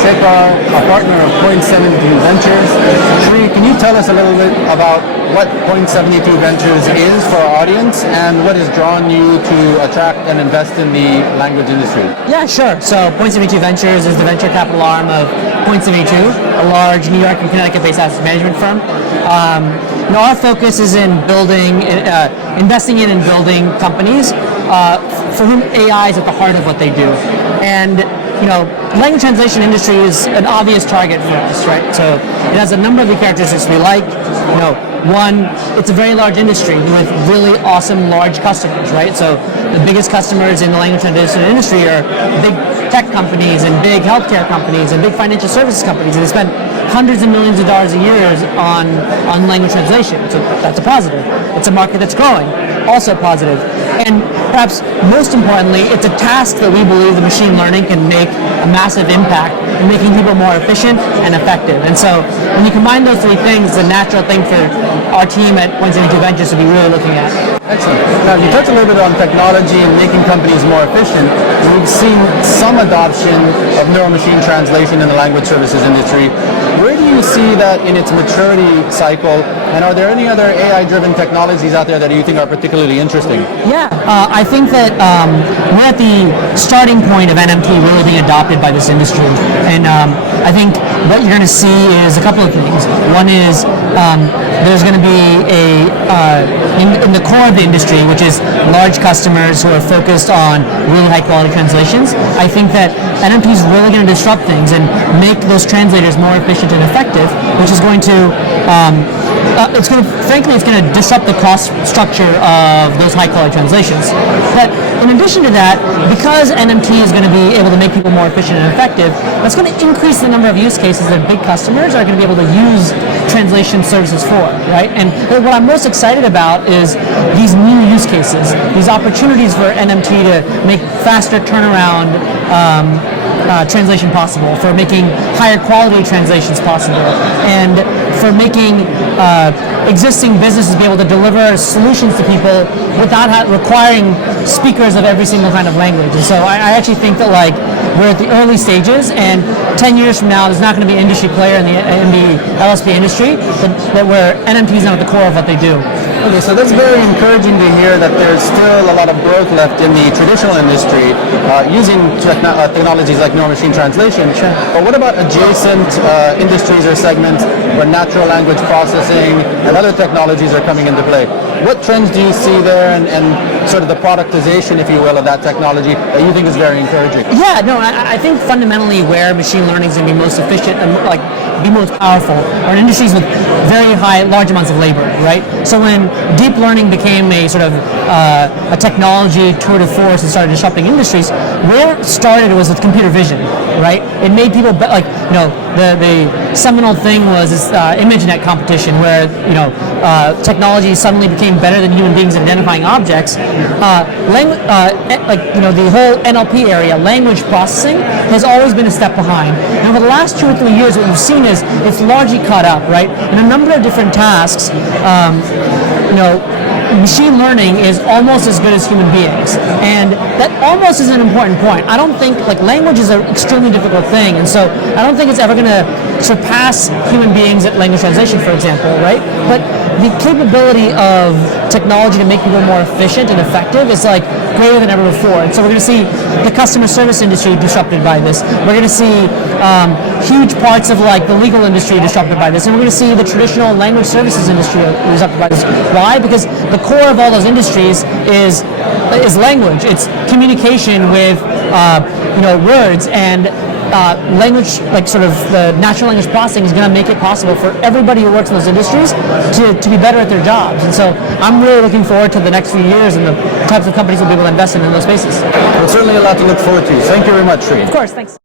Chandrasekar, a partner of Point72 Ventures. Shri, can you tell us a little bit about what Point72 Ventures is for our audience and what has drawn you to attract and invest in the language industry? Yeah, sure. So Point72 Ventures is the venture capital arm of Point72, a large New York and Connecticut-based asset management firm. Our focus is in building, investing in and building companies for whom AI is at the heart of what they do. And language translation industry is an obvious target for us, right? So it has a number of the characteristics we like. One, it's a very large industry with really awesome large customers, right? So the biggest customers in the language translation industry are big tech companies and big healthcare companies and big financial services companies, and they spend hundreds of millions of dollars a year on language translation. So that's a positive. It's a market that's growing, also positive. And perhaps most importantly, it's a task that we believe the machine learning can make a massive impact in making people more efficient and effective. And so when you combine those three things, it's a natural thing for our team at Point72 Ventures to be really looking at. Excellent. Now, you touched a little bit on technology and making companies more efficient. We've seen some adoption of neural-machine translation in the language services industry. Where do you see that in its maturity cycle? And are there any other AI-driven technologies out there that you think are particularly interesting? Yeah, I think that we're at the starting point of NMT really being adopted by this industry. And I think what you're going to see is a couple of things. One is there's going to be in the core of the industry, which is large customers who are focused on really high-quality translations. I think that NMT is really going to disrupt things and make those translators more efficient and effective, which is going to frankly, it's going to disrupt the cost structure of those high-quality translations. But in addition to that, because NMT is going to be able to make people more efficient and effective, that's going to increase the number of use cases that big customers are going to be able to use translation services for, right? And what I'm most excited about is these new use cases, these opportunities for NMT to make faster turnaround translation possible, for making higher quality translations possible, and for making existing businesses be able to deliver solutions to people without requiring speakers of every single kind of language. And so I actually think that we're at the early stages, and 10 years from now, there's not going to be an industry player in the LSP industry that where NMT is not at the core of what they do. Okay, so that's very encouraging to hear that there's still a lot of growth left in the traditional industry using technologies like neural-machine translation. Sure. But what about adjacent industries or segments where natural language processing and other technologies are coming into play? What trends do you see there, and sort of the productization, if you will, of that technology that you think is very encouraging? Yeah, no, I think fundamentally where machine learning is going to be most efficient and be most powerful are in industries with very large amounts of labor, right? So when deep learning became a sort of a technology tour de force and started disrupting industries, where it started was with computer vision, right? It made people the seminal thing was this ImageNet competition where technology suddenly became better than human beings at identifying objects. The whole NLP area, language processing, has always been a step behind. And over the last 2 or 3 years, what we've seen is it's largely caught up, right? In a number of different tasks, machine learning is almost as good as human beings, and that almost is an important point. I don't think language is an extremely difficult thing, and so I don't think it's ever going to surpass human beings at language translation, for example, right? But the capability of technology to make people more efficient and effective is greater than ever before. And so we're going to see the customer service industry disrupted by this. We're going to see huge parts of the legal industry disrupted by this, and we're going to see the traditional language services industry disrupted by this. Why? Because the core of all those industries is language. It's communication with words, and language, the natural language processing, is going to make it possible for everybody who works in those industries to be better at their jobs. And so I'm really looking forward to the next few years and the types of companies we'll be able to invest in those spaces. Well, certainly a lot to look forward to. Thank you very much, Shri. Of course, thanks.